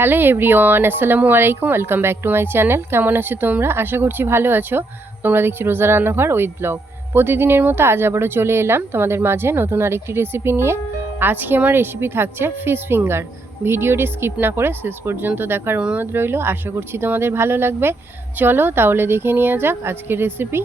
Hello everyone, আসসালামু আলাইকুম। Welcome back to my channel. কেমন আছো তোমরা? আশা করছি ভালো আছো। তোমরা দেখছি রোজা রান্নাঘর উইথ ব্লগ। প্রতিদিনের মতো আজ আবারও চলে এলাম তোমাদের মাঝে নতুন আরেকটি রেসিপি নিয়ে। আজকে আমার রেসিপি থাকছে ফিশ ফিঙ্গার। ভিডিওটি স্কিপ না করে শেষ পর্যন্ত দেখার অনুরোধ রইল। আশা করছি তোমাদের ভালো লাগবে। চলো তাহলে দেখে নেওয়া যাক আজকের রেসিপি।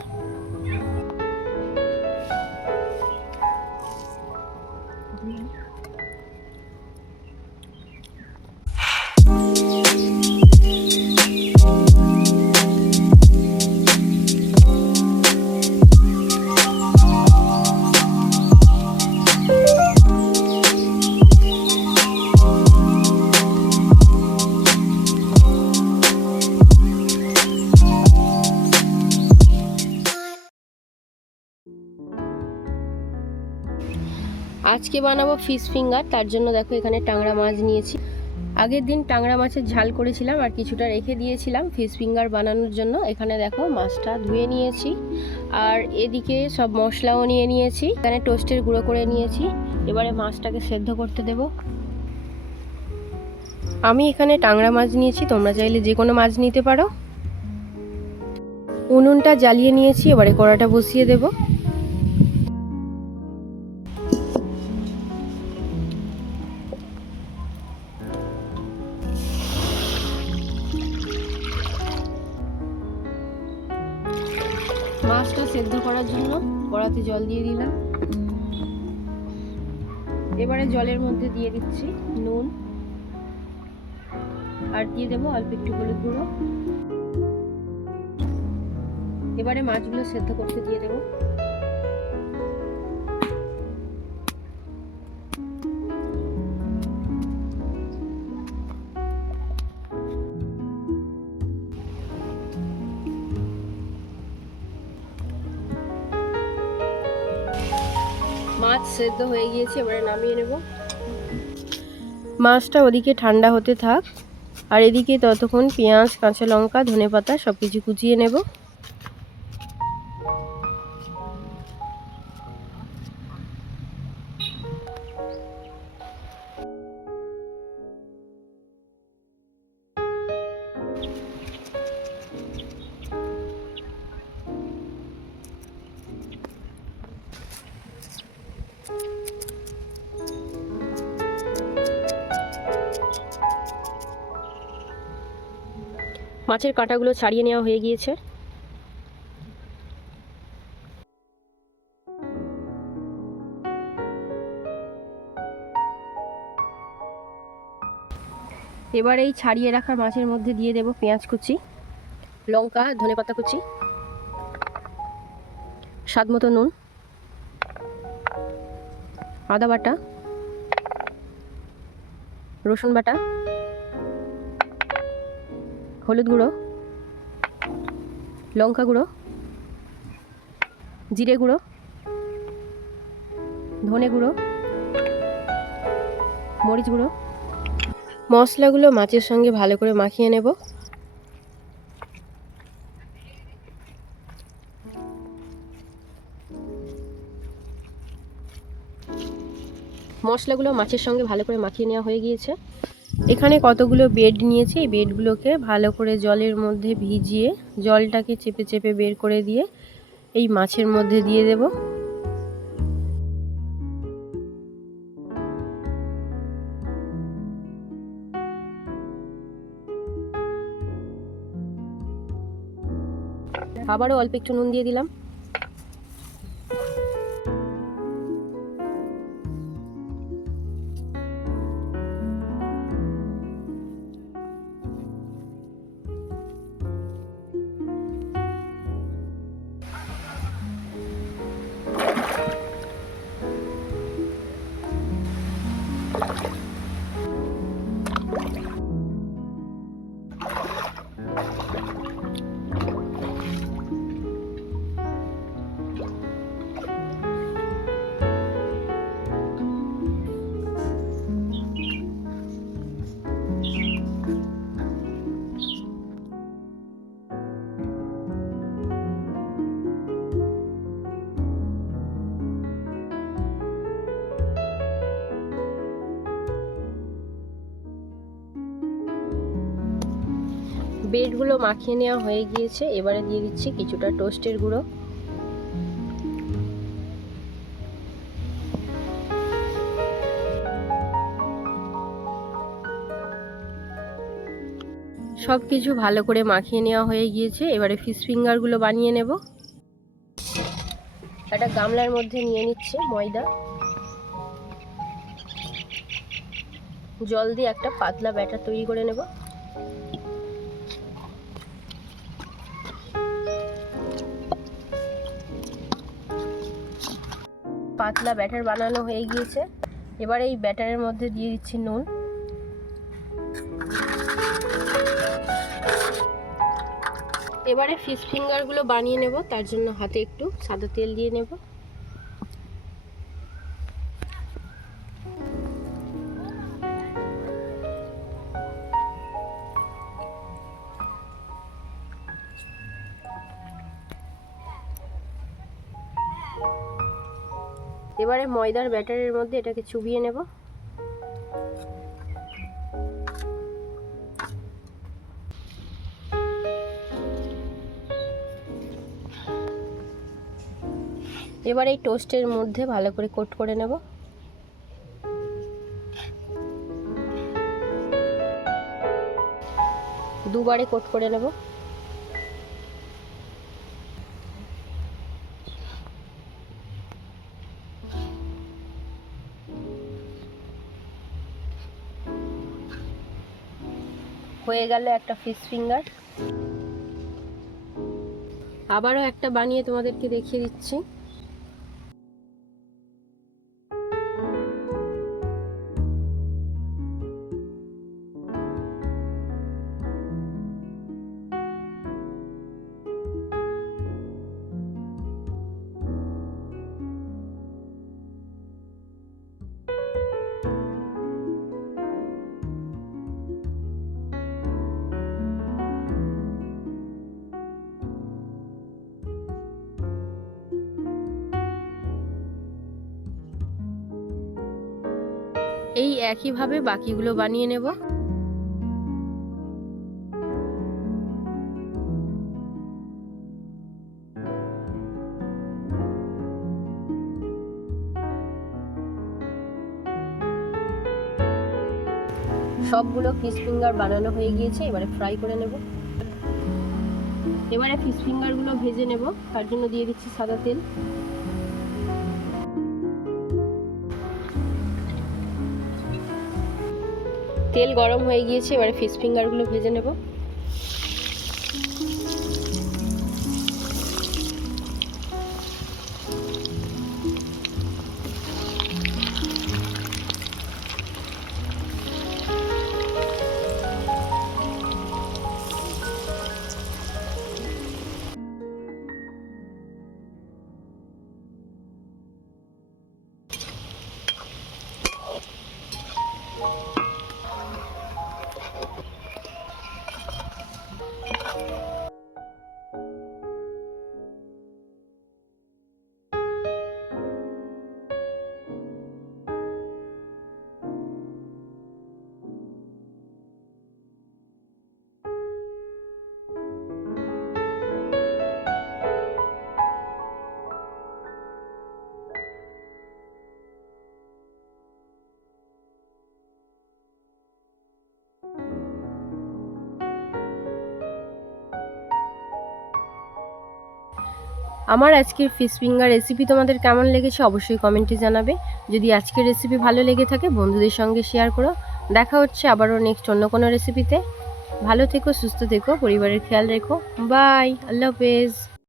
আজকে বানাবো ফিশ ফিঙ্গার। তার জন্য দেখো এখানে টাংরা মাছ নিয়েছি। আগের দিন টাংরা মাছের ঝাল করেছিলাম আর কিছুটা রেখে দিয়েছিলাম ফিশ ফিঙ্গার বানানোর জন্য। এখানে দেখো মাছটা ধুয়ে নিয়েছি আর এদিকে সব মশলাও নিয়ে নিয়েছি। এখানে টোস্টের গুঁড়ো করে নিয়েছি। এবারে মাছটাকে সেদ্ধ করতে দেব। আমি এখানে টাংরা মাছ নিয়েছি, তোমরা চাইলে যে কোনো মাছ নিতে পারো। উনুনটা জ্বালিয়ে নিয়েছি, এবারে কড়াটা বসিয়ে দেব। মাছটা সেদ্ধ করার জন্য কড়াতে জল দিয়ে দিলাম। এবারে জলের মধ্যে দিয়ে দিচ্ছি নুন আর দিয়ে দেবো অল্প একটু হলুদ গুঁড়ো। এবারে মাছগুলো সেদ্ধ করতে দিয়ে দেবো। মাছ সেদ্ধ হয়ে গিয়েছে, এবারে নামিয়ে নেব। মাছটা ওদিকে ঠান্ডা হতে থাক আর এদিকে ততক্ষণ পেঁয়াজ, কাঁচা লঙ্কা, ধনেপাতা সব কিছু কুচিয়ে নেব। মাছের কাঁটাগুলো ছাড়িয়ে নেওয়া হয়ে গিয়েছে। এবার এই ছাড়িয়ে রাখা মাছের মধ্যে দিয়ে দেব পেঁয়াজ কুচি, লঙ্কা, ধনেপাতা কুচি, স্বাদ মতো নুন, আদা বাটা, রসুন বাটা, হলুদ গুঁড়ো, লঙ্কা গুঁড়ো, জিরে গুঁড়ো, ধনে গুঁড়ো, মরিচ গুঁড়ো। মশলাগুলো মাছের সঙ্গে ভালো করে মাখিয়ে নেব। মশলাগুলো মাছের সঙ্গে ভালো করে মাখিয়ে নেওয়া হয়ে গিয়েছে। এখানে কতগুলো বেড নিয়েছি, এই বেডগুলোকে ভালো করে জলের মধ্যে ভিজিয়ে জলটাকে চেপে চেপে বের করে দিয়ে এই মাছের মধ্যে দিয়ে দেব। আবারও অল্প একটু নুন দিয়ে দিলাম। ব্রেডগুলো মাখিয়ে নেওয়া হয়ে গিয়েছে। এবারে দিয়ে দিচ্ছি কিছুটা টোস্টের গুঁড়ো। সব কিছু ভালো করে মাখিয়ে নেওয়া হয়ে গিয়েছে। এবারে ফিশ ফিঙ্গারগুলো বানিয়ে নেব। একটা গামলার মধ্যে নিয়ে নিচ্ছে ময়দা, জল দিয়ে একটা পাতলা ব্যাটার তৈরি করে নেব। পাতলা ব্যাটার বানানো হয়ে গিয়েছে। এবারে এই ব্যাটারের মধ্যে দিয়ে দিচ্ছি নুন, এবারে ফিশ ফিঙ্গারগুলো বানিয়ে নেব। তার জন্য হাতে একটু সাদা তেল দিয়ে নেব। এবারে ময়দার ব্যাটারের মধ্যে এটাকে চুবিয়ে নেব। এবার এই টোস্টের মধ্যে ভালো করে কোট করে নেব। দুবারে কোট করে নেব। হয়ে গেল একটা ফিশ ফিঙ্গার। আবারও একটা বানিয়ে তোমাদেরকে দেখিয়ে দিচ্ছি। এই একইভাবে বাকিগুলো বানিয়ে নেব। সবগুলো ফিশ ফিঙ্গার বানানো হয়ে গিয়েছে। এবারে ফ্রাই করে নেব। এবারে ফিশ ফিঙ্গারগুলো ভেজে নেব। তার জন্য দিয়ে দিচ্ছি সাদা তেল। তেল গরম হয়ে গিয়েছে। এবারে ফিশ ফিঙ্গারগুলো ভেজে নেব। আমার আজকের ফিশ ফিঙ্গার রেসিপি তোমাদের কেমন লেগেছে অবশ্যই কমেন্টে জানাবে। যদি আজকের রেসিপি ভালো লেগে থাকে বন্ধুদের সঙ্গে শেয়ার করো। দেখা হচ্ছে আবারও নেক্সট অন্য কোনো রেসিপিতে। ভালো থেকো, সুস্থ থেকো, পরিবারের খেয়াল রেখো। বাই, আল্লাহ হাফেজ।